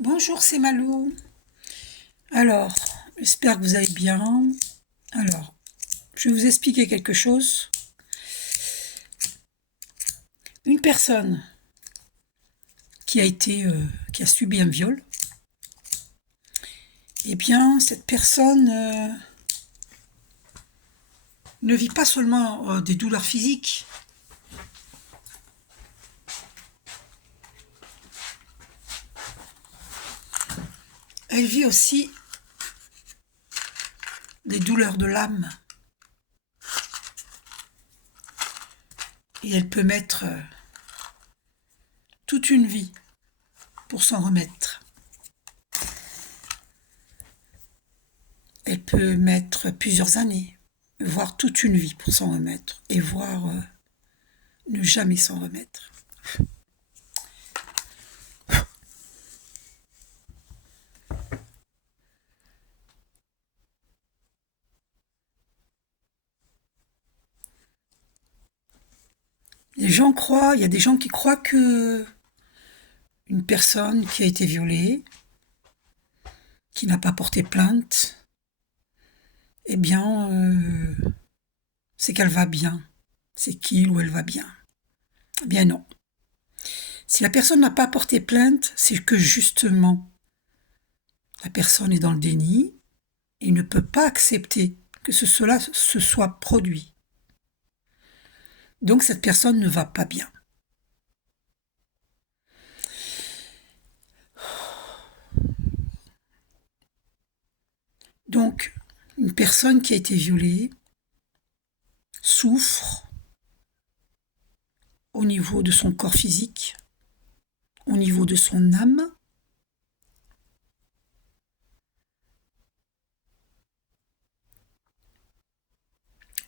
Bonjour, c'est Malou. Alors, j'espère que vous allez bien. Alors, je vais vous expliquer quelque chose. Une personne qui a subi un viol, eh bien, cette personne ne vit pas seulement des douleurs physiques, elle vit aussi des douleurs de l'âme. Et elle peut mettre toute une vie pour s'en remettre. Elle peut mettre plusieurs années, voire toute une vie pour s'en remettre, et voire ne jamais s'en remettre. Il y a des gens qui croient que une personne qui a été violée, qui n'a pas porté plainte, eh bien, c'est qu'elle va bien. C'est qu'il ou elle va bien. Eh bien non. Si la personne n'a pas porté plainte, c'est que justement, la personne est dans le déni et ne peut pas accepter que cela se soit produit. Donc cette personne ne va pas bien. Donc, une personne qui a été violée souffre au niveau de son corps physique, au niveau de son âme,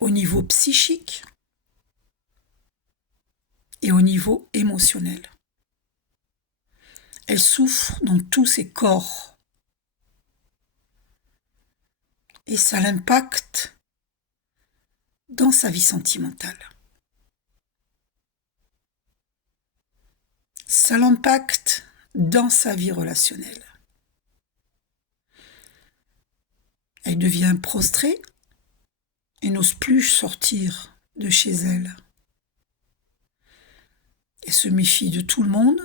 au niveau psychique et au niveau émotionnel. Elle souffre dans tous ses corps. Et ça l'impacte dans sa vie sentimentale. Ça l'impacte dans sa vie relationnelle. Elle devient prostrée et n'ose plus sortir de chez elle. Elle se méfie de tout le monde.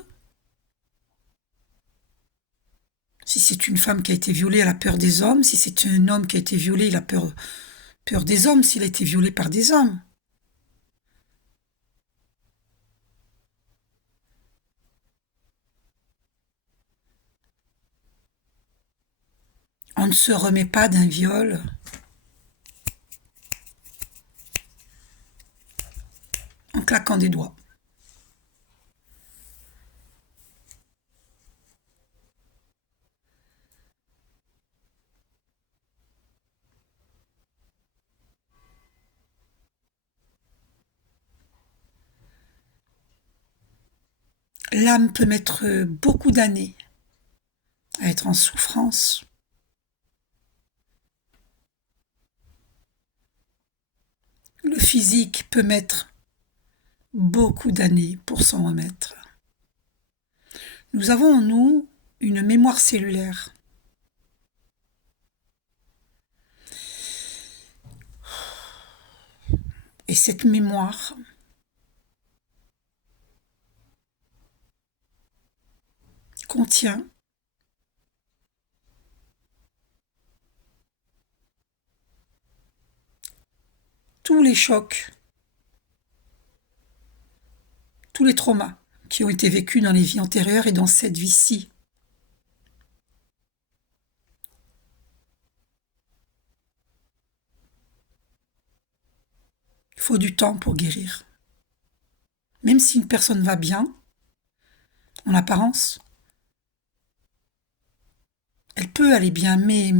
Si c'est une femme qui a été violée, elle a peur des hommes. Si c'est un homme qui a été violé, il a peur des hommes s'il a été violé par des hommes. On ne se remet pas d'un viol en claquant des doigts. L'âme peut mettre beaucoup d'années à être en souffrance. Le physique peut mettre beaucoup d'années pour s'en remettre. Nous avons en nous une mémoire cellulaire. Et cette mémoire contient tous les chocs, tous les traumas qui ont été vécus dans les vies antérieures et dans cette vie-ci. Il faut du temps pour guérir. Même si une personne va bien, en apparence, elle peut aller bien, mais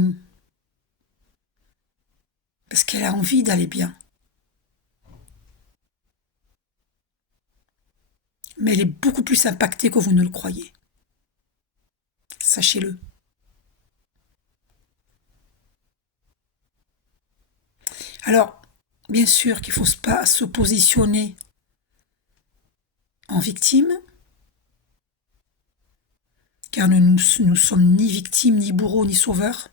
parce qu'elle a envie d'aller bien. Mais elle est beaucoup plus impactée que vous ne le croyez. Sachez-le. Alors, bien sûr qu'il ne faut pas se positionner en victime, car nous sommes ni victimes, ni bourreaux, ni sauveurs.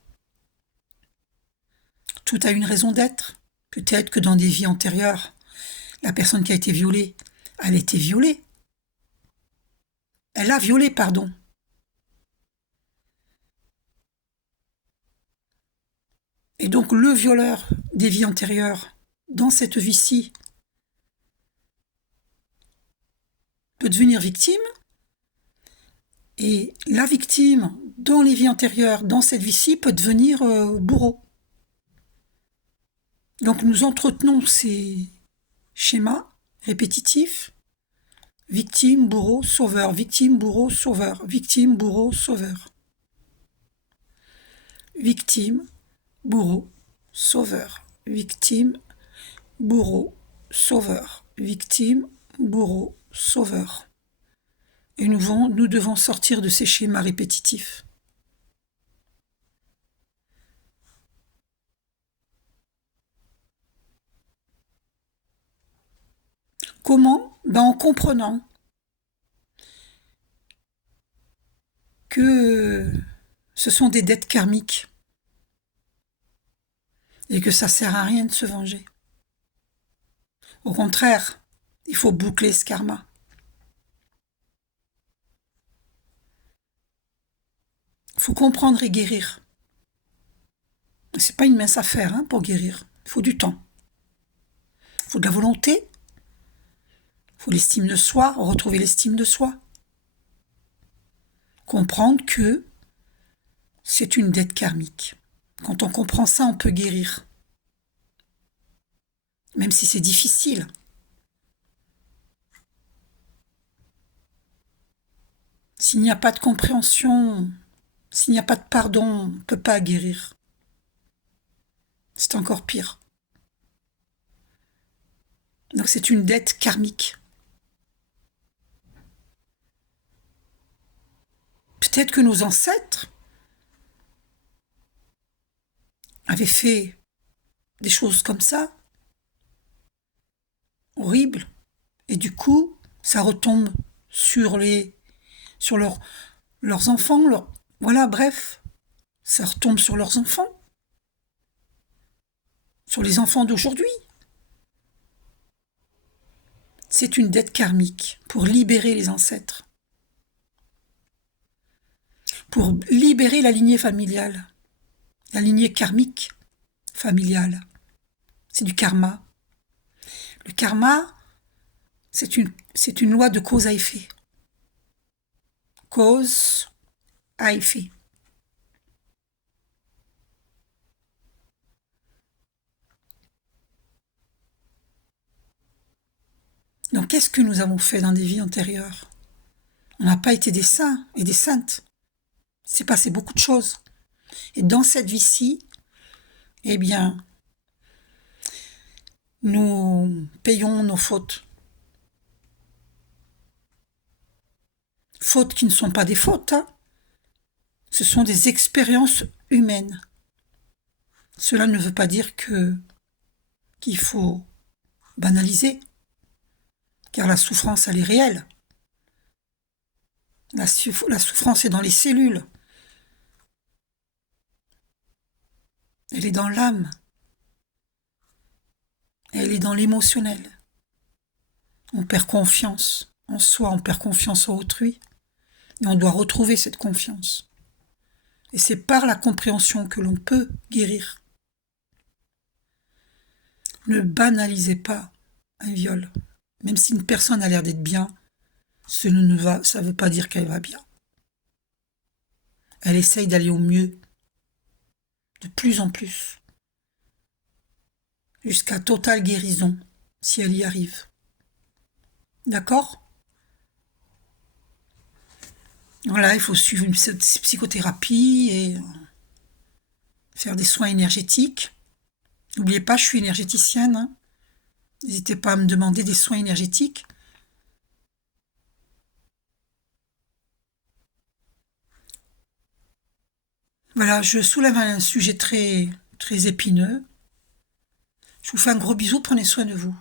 Tout a une raison d'être. Peut-être que dans des vies antérieures, la personne qui a été violée, elle a été violée. Elle a violé, pardon. Et donc le violeur des vies antérieures, dans cette vie-ci, peut devenir victime, et la victime, dans les vies antérieures, dans cette vie-ci, peut devenir bourreau. Donc nous entretenons ces schémas répétitifs: victime, bourreau, sauveur, victime, bourreau, sauveur, victime, bourreau, sauveur. Victime, bourreau, sauveur, victime, bourreau, sauveur, victime, bourreau, sauveur. Et nous devons sortir de ces schémas répétitifs. Comment? En comprenant que ce sont des dettes karmiques et que ça sert à rien de se venger. Au contraire, il faut boucler ce karma. Il faut comprendre et guérir. C'est pas une mince affaire pour guérir. Il faut du temps. Il faut de la volonté. Il faut l'estime de soi, retrouver l'estime de soi. Comprendre que c'est une dette karmique. Quand on comprend ça, on peut guérir. Même si c'est difficile. S'il n'y a pas de compréhension, s'il n'y a pas de pardon, on ne peut pas guérir. C'est encore pire. Donc c'est une dette karmique. Peut-être que nos ancêtres avaient fait des choses comme ça, horribles, et du coup, ça retombe sur leurs enfants, voilà, bref, ça retombe sur leurs enfants, sur les enfants d'aujourd'hui. C'est une dette karmique pour libérer les ancêtres, pour libérer la lignée familiale, la lignée karmique familiale. C'est du karma. Le karma, c'est une loi de cause à effet. Cause à effet. Donc, qu'est-ce que nous avons fait dans des vies antérieures? On n'a pas été des saints et des saintes. Il s'est passé beaucoup de choses. Et dans cette vie-ci, eh bien, nous payons nos fautes. Fautes qui ne sont pas des fautes, ce sont des expériences humaines. Cela ne veut pas dire qu'il faut banaliser, car la souffrance, elle est réelle. La souffrance est dans les cellules. Elle est dans l'âme. Elle est dans l'émotionnel. On perd confiance en soi, on perd confiance en autrui. Et on doit retrouver cette confiance. Et c'est par la compréhension que l'on peut guérir. Ne banalisez pas un viol. Même si une personne a l'air d'être bien, ça ne veut pas dire qu'elle va bien. Elle essaye d'aller au mieux, de plus en plus, jusqu'à totale guérison, si elle y arrive. D'accord ? Voilà, il faut suivre une psychothérapie et faire des soins énergétiques. N'oubliez pas, je suis énergéticienne. N'hésitez pas à me demander des soins énergétiques. Voilà, je soulève un sujet très, très épineux. Je vous fais un gros bisou, prenez soin de vous.